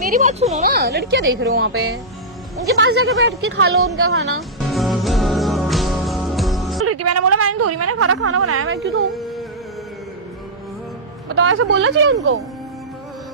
मेरी बात सुनो ना, लड़कियां देख रहे हो वहाँ पे, उनके पास जाकर बैठ के खा लो उनका खाना। मैंने बोला मैंने धोरी, मैंने सारा खाना बनाया, मैं क्यों दूं? बताओ, ऐसा बोलना चाहिए उनको?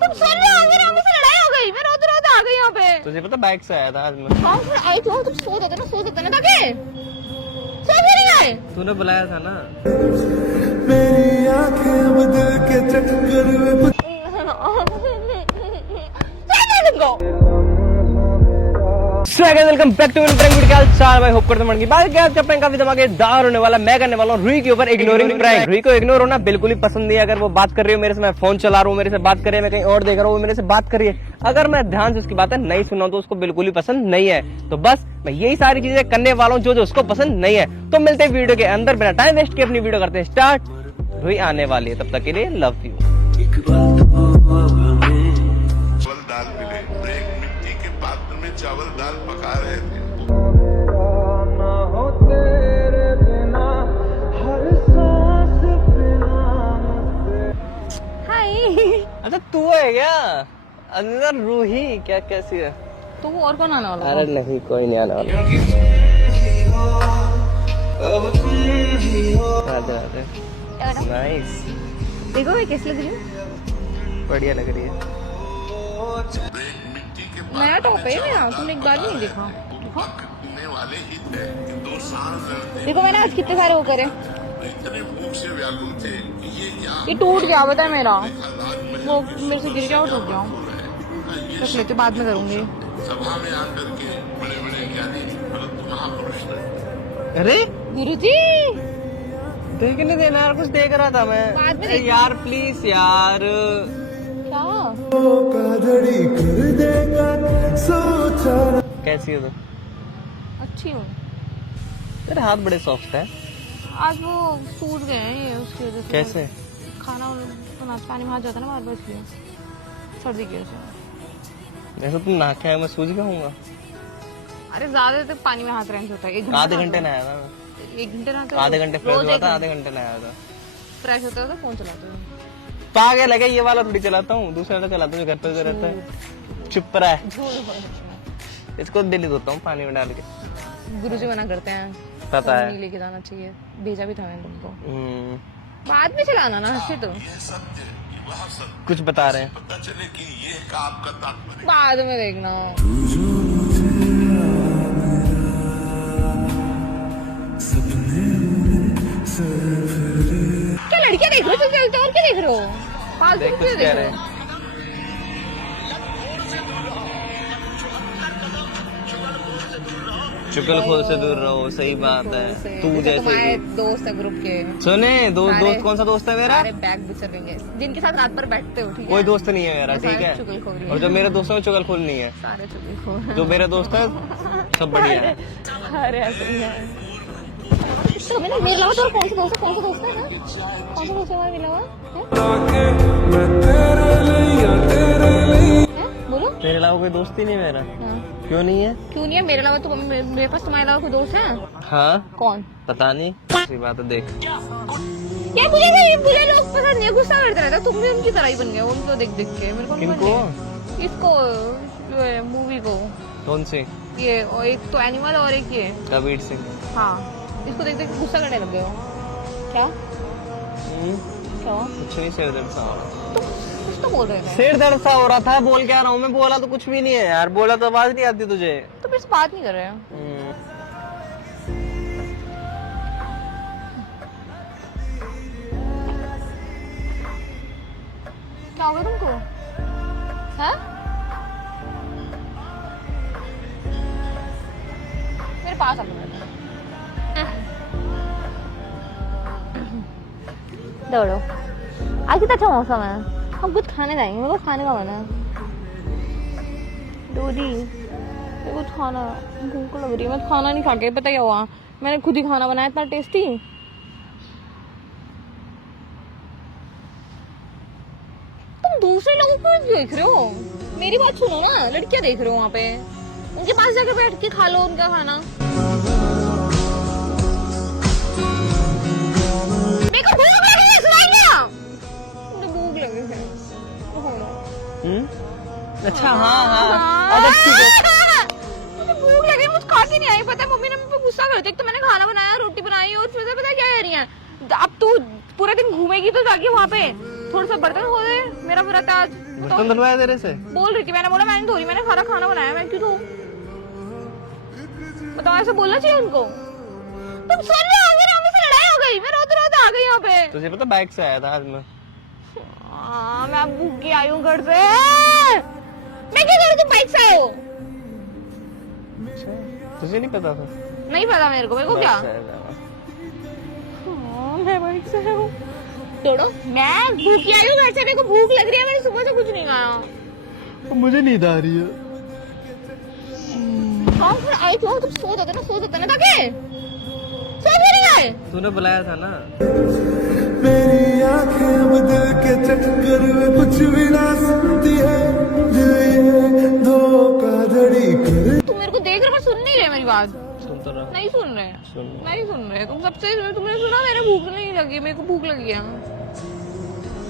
तुम सुन रहे हो, मेरे आगे से लड़ाई हो गई, मैं रोते रोते आ गई यहाँ पे। तुझे पता बाइक से आया था आज मैं। कौन से आई थी? तुम सो जाते ना ताकि सो नहीं गए। तूने बुलाया था ना। मेरी आंखें बदल के चक्कर में welcome back to prank video. क्या चाल भाई, होप करते हैं बात क्या आज का प्रैंक काफी धमाकेदार होने वाला। मैं करने वाला हूँ रूही के ऊपर इग्नोरिंग प्रैंक। रूही को इग्नोर होना बिल्कुल ही पसंद नहीं है। अगर वो बात कर रही हो मेरे से, मैं फोन चला रहा हूँ, मेरे से बात कर रही है, मैं कहीं और देख रहा हूँ, मेरे से बात कर रही है, अगर मैं ध्यान से उसकी बातें नहीं सुना तो उसको बिल्कुल ही पसंद नहीं है। तो बस मैं यही सारी चीजें करने वाला हूँ जो जो उसको पसंद नहीं है। तो मिलते हैं वीडियो के अंदर, बिना टाइम वेस्ट किए अपनी वीडियो करते हैं स्टार्ट। रूही आने वाली है, तब तक के लिए लव यू। चावल दाल मिले तो एक मिट्टी के पात्र में चावल दाल पका रहे थे। हाय। अच्छा तू है क्या अंदर? रूही क्या, कैसी है तो और कौन आने वाला? अरे नहीं, कोई नहीं आने वाला। नाइस, देखो मैं कैसी लग रही हूँ? बढ़िया लग रही है। एक मिट्टी के नया टॉप है मेरा, तुमने एक बार भी नहीं देखा। पकने वाले ही थे कि दो सांस लड़ते देखो मैंने आज कितने सारे वो करे। इतने भूख से व्याकुल थे कि ये क्या ये टूट गया, बता मेरा, हालात में वो मेरे से गिर गया और टूट गया। रख लेते, बाद में करूंगी। सभा में आकर के बड़े बड़े ज्ञानी परंतु महापुरुष ने अरे गुरुजी देखने देना यार, कुछ देख रहा था मैं। बाद में अरे यार प्लीज यार। क्या धड़ी कर देगा सोचा ना। कैसी हो तुम? अच्छी हूँ। तेरे हाथ बड़े सॉफ्ट है। आज वो सूज गए हैं ये, उसकी वजह से। कैसे? खाना नाच पानी में हाथ जाता है ना बार बार, इसलिए सर्दी की वजह से। ऐसा तुम नहा के आए, मैं सूझ गया हूँ। अरे ज्यादा तक पानी में हाथ रहने से होता है। आधे घंटे नहाया था मैं। 1 घंटे नहाते हो? आधे घंटे फ्रेश रोज हुआ एक था, घंटे। आधे घंटे नहाया था। फ्रेश होते हो तो फोन चलाते हो? तो आगे लगे ये वाला थोड़ी चलाता हूँ, दूसरा वाला चलाता हूँ जो घर पे जो रहता है। चुप रहा है, झूठ बोल रहे हो। इसको डेली धोता हूँ पानी में डाल के। गुरुजी मना करते हैं, पता है। नहीं लेके जाना चाहिए। भेजा भी था मैंने तुमको। हम्म, बाद में चलाना ना, हंसे तुम। यह सत्य वह सत्य कुछ बता रहे हैं। पता चले कि ये का आपका तात्पर्य बाद में देखना। क्या लड़कियां देख रहे हो? तुम चलते हो और क्या देख रहे हो? फालतू देख क्यों कुछ देख कह रहे रहे हो? हैं। चुगलखोर से दूर रहो, सही बात है। तू जैसे तुम्हारे दोस्त है ग्रुप के, सुने, दोस्त सारे- दोस्त कौन सा दोस्त है मेरा? सारे बैग बिचरेंगे, जिनके साथ रात भर बैठते हो, ठीक है? कोई दोस्त नहीं है मेरा, वो ठीक सारे है। चुगलखोर ही और जो मेरे दोस्त है वो चुगलखोर नहीं है। सारे चुगलखोर। जो मेरे दोस्त है सब बढ़िया है। अरे ऐसे ही है। तो मैंने मेरे अलावा तो कौन सा दोस्त है? कौन सा दोस्त है ना? कौन सा दोस्त है हमारे अलावा? मैं तेरे लिए हैं? बोलो। तेरे अलावा कोई दोस्त ही नहीं मेरा। हाँ। क्यों नहीं है? क्यों नहीं है? मेरे अलावा तो मेरे पास तुम्हारे अलावा कोई दोस्त है? हाँ कौन? पता नहीं, सही बात है। देख यार मुझे ना ये बुरे लोग पसंद नहीं है, गुस्सा करते रहते हैं। तुम भी उनकी तरह ही बन गए हो, उनको देख देख के। मेरे को नहीं किनको? बनना है। इसको, जो है मूवी को, कौन सी? ये और एक तो एनिमल और एक ये। कबीर सिंह। हाँ, इसको देख देख के गुस्सा करने लग गए हो। क्या क्या? कुछ नहीं, सिर दर्द सा हो रहा। तुम कुछ तो बोल रहे थे। सिर दर्द सा हो रहा था, बोल क्या रहा हूँ मैं? बोला तो कुछ भी नहीं है यार, बोला तो आवाज नहीं आती तुझे। तो फिर से बात नहीं कर रहे हो। क्या होगा तुमको? हैं? मेरे पास आ दौड़ो। आज कितना अच्छा मौसम है, हम कुछ खाने जाएंगे। मेरे को खाने का मन है। डोरी, मेरे को खाना भूख लग रही है। मैं खाना नहीं खा के, पता क्या हुआ, मैंने खुद ही खाना बनाया, इतना टेस्टी। तुम दूसरे लोगों को देख रहे हो? मेरी बात सुनो ना, लड़कियां देख रहे हो वहाँ पे, उनके पास जाकर बैठ के खा लो उनका खाना। मेरे को भूख लगी है, सुनाई नहीं? मुझे भूख लगी है। अच्छा हाँ अच्छा ठीक है। मुझे भूख लगी, मुझे खा के नहीं आई। पता है मम्मी ने मुझ पे गुस्सा करती है। तो मैंने खाना बनाया, रोटी बनाई और फिर पता है क्या कह रही है, अब तू पूरा दिन घूमेगी तो जाके वहाँ पे थोड़ा सा बर्तन धो दे, मेरा व्रत है आज। बर्तन धुलवाया तेरे से? बोल रही थी, मैंने बोला मैंने धोरी, मैंने सारा खाना बनाया, मैं क्यों धोऊं? बताओ, ऐसा बोलना चाहिए उनको? तुम सुन रहे हो, मेरे मम्मी से लड़ाई हो गई, मैं रोते रोते आ गई यहाँ पे। तुझे पता बाइक से आया था आज मैं। मैं भूखी आई हूँ घर से। मैं क्या करूँ, तुम बाइक से आए हो? तुझे नहीं पता था? नहीं पता मेरे को क्या? मैं बाइक से आया हूँ। छोड़ो, मैं भूखी आई हूँ घर से, मेरे को भूख लग रही है, मैंने सुबह से कुछ नहीं खाया। मुझे नींद आ रही है। हाँ फिर आई तो तुम सो जाते ना ताकि सो भी नहीं आए। तूने बुलाया था ना। मेरी आंखें अब दिल के चक्कर में कुछ भी ना सुनती है, दिल ये धोखाधड़ी कर। तुम मेरे को देख रहे, पर सुन नहीं रहे मेरी बात। सुन तो रहा। नहीं सुन रहे तुम सबसे। तुमने सुना मेरे भूख नहीं लगी, मेरे को भूख लगी है।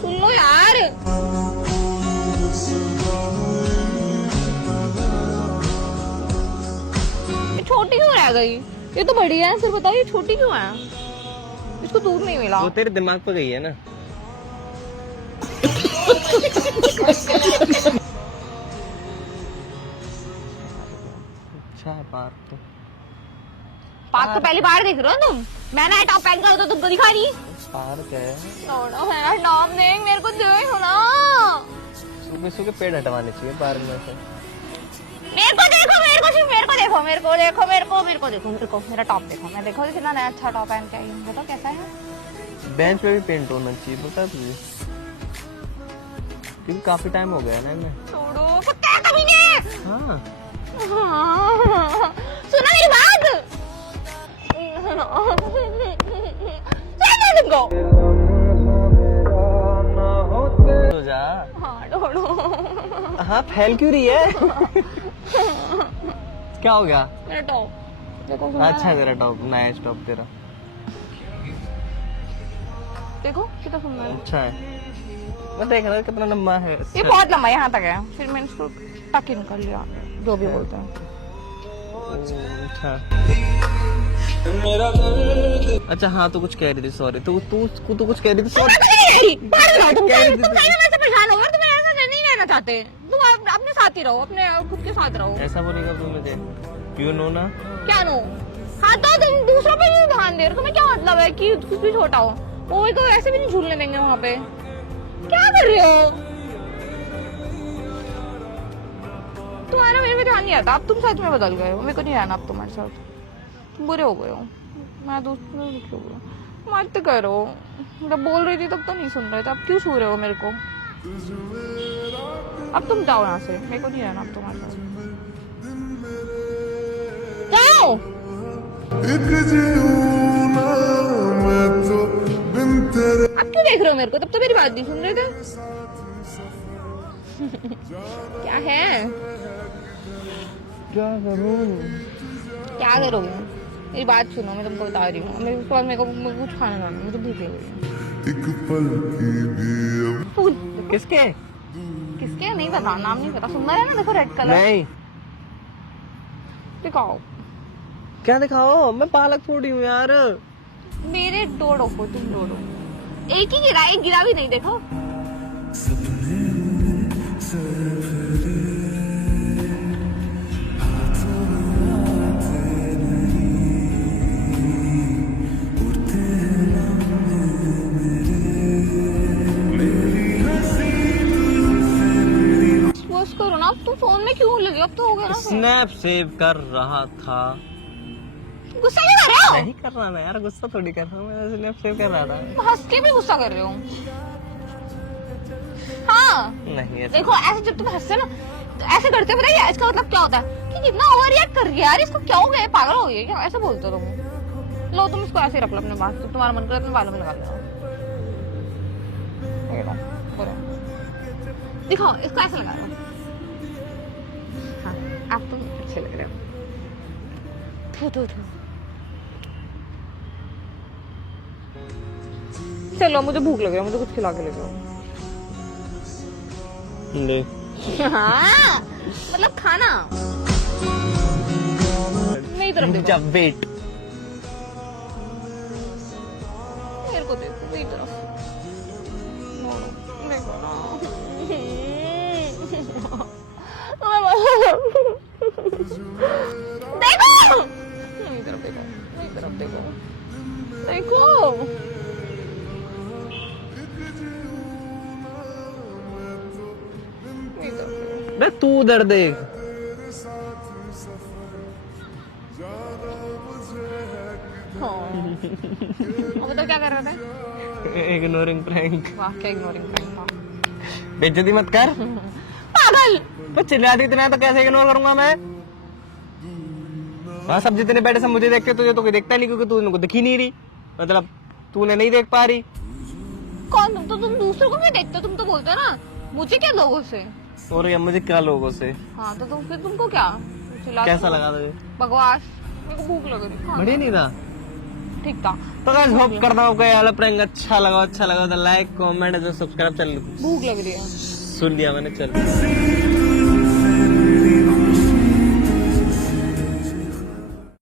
सुन लो यार। ये छोटी क्यों रह गई? ये तो बड़ी है, फिर बताओ ये छोटी क्यों है? इसको दूध नहीं मिला। वो तेरे दिमाग पे गई है ना। अच्छा है पार्क तो। पार्क तो पहली बार देख रहे हो तुम। मैंने टॉप पहन कर तो तुमको दिखा रही। पार्क है। छोड़ो मेरा नाम देख, मेरे को देखो ना। सूखे पेड़ हटवाने चाहिए पार्क में से। मेरे को देखो, मेरा टॉप देखो। मैं देखो कितना नया अच्छा टॉप पहन के आई हूँ। बताओ कैसा है? बेंच पे भी पेंट होना चाहिए, पता है तुझे? क्योंकि काफी टाइम हो गया ना इन्हें। छोड़ो कुत्ते कमीने। हाँ सुनो मेरी बात। सुनो तुमको। तो जा। हाँ छोड़ो। हाँ फैल क्यों रही है? क्या हो गया? मेरा टॉप देखो। अच्छा है तेरा टॉप, नाइस टॉप तेरा। देखो कितना सुंदर है। अच्छा है। मैं देख रहा कितना लंबा है। ये बहुत लंबा यहाँ तक है, फिर मैंने इसको टक इन कर लिया, जो भी बोलते हैं। अच्छा अच्छा हाँ तो कुछ कह रही थी, सॉरी। तू कुछ कह रही थी, सॉरी। तुम परेशान हो, तुम ऐसा नहीं रहना चाहते। तुम अपने साथ ही रहो, अपने खुद के साथ रहो। ऐसा बोलेगा तू मुझे? यू नो ना क्या नो? हाँ तो तुम दूसरों पे भी ध्यान दे रहे हो, तुम्हें क्या मतलब है कि कुछ भी छोटा हो? वो को ऐसे भी नहीं झूलने देंगे वहाँ पे। क्या कर रहे हो? तुम्हारा मेरे पे ध्यान नहीं आता। अब तुम सच में बदल गए हो, मेरे को नहीं रहना अब तुम्हारे साथ। तुम बुरे हो गए हो। मैं दूसरों से मत करो। जब बोल रही थी तब तो नहीं सुन रहे थे, अब क्यों छू रहे हो मेरे को? अब तुम जाओ यहाँ से, मेरे को नहीं रहना अब तुम्हारे साथ। जाओ। एक जीऊं ना मैं तो बिन तेरे। अब क्यों देख रहे हो मेरे को? तब तो मेरी बात नहीं सुन रहे थे। क्या है? क्या करूँ? क्या करोगे? मेरी बात सुनो, मैं तुमको बता रही हूँ। मेरे को कुछ खाना खाना, मुझे भूख लग रही है। एक पल की भी किसके? किसके नहीं पता, नाम नहीं पता। सुंदर है ना, देखो रेड कलर। नहीं। दिखाओ। क्या दिखाओ? मैं पालक थोड़ी हूँ यार। मेरे डोडो को तुम डोडो। एक ही गिरा, एक गिरा भी नहीं। देखो करो ना। अब तुम फोन में क्यों लगे? अब तो हो गया ना। स्नैप सेव कर रहा था। गुस्सा क्यों कर रहे हो? नहीं कर रहा ना यार, गुस्सा थोड़ी कर रहा हूँ मैं, स्नैप सेव कर रहा था। हंस के भी गुस्सा कर रहे हो? हाँ नहीं ऐसा। देखो ऐसे जब तुम हंसते ना तो ऐसे करते हो, पता है इसका मतलब क्या होता है? कि कितना ओवर रिएक्ट कर रही है यार, इसको क्या हो गया? पागल हो गई क्या? ऐसे बोलते हो तुम। लो तुम इसको ऐसे रख लो अपने पास, तो तुम्हारा मन करे अपने बालों में लगा लो। दिखाओ इसको ऐसे लगा लो। हाँ आप तुम अच्छे लग रहे हो। थू। चलो मुझे भूख लग रही है, मुझे कुछ खिला के ले जाओ। ले हाँ मतलब खाना। मेरी तरफ देखो, जब वेट मेरे को देखो, मेरी तरफ देखो ना। देखो मेरी तरफ देखो, मेरी तरफ देखो, देखो मेरी तरफ देखो। बे तू उधर देख। हाँ। अब तो क्या कर रहे थे? Ignoring prank. वाह क्या इग्नोरिंग प्रैंक था। बेइज्जती मत कर। पागल। तो चिल्लाती इतना तो कैसे इग्नोर करूंगा मैं? हाँ सब जितने बैठे सब मुझे देखते, तुझे तो कोई देखता नहीं क्योंकि तू उनको दिख ही नहीं रही, मतलब तूने नहीं देख पा रही। कौन तुम? तो तुम दूसरों को भी देखते हो, तुम तो बोलते हो ना मुझे क्या लोगों से। और ये मुझे क्या लोगों से हाँ तो तुम फिर तुमको क्या चिल्लाते कैसा हो? लगा तुझे? बकवास। मेरे को भूख लग रही है। बढ़िया नहीं था? ठीक था। तो गाइस होप करता हूँ कोई वाला प्रैंक अच्छा लगा तो लाइक कमेंट सब्सक्राइब चल भूख लग रही है। सुन लिया मैंने चल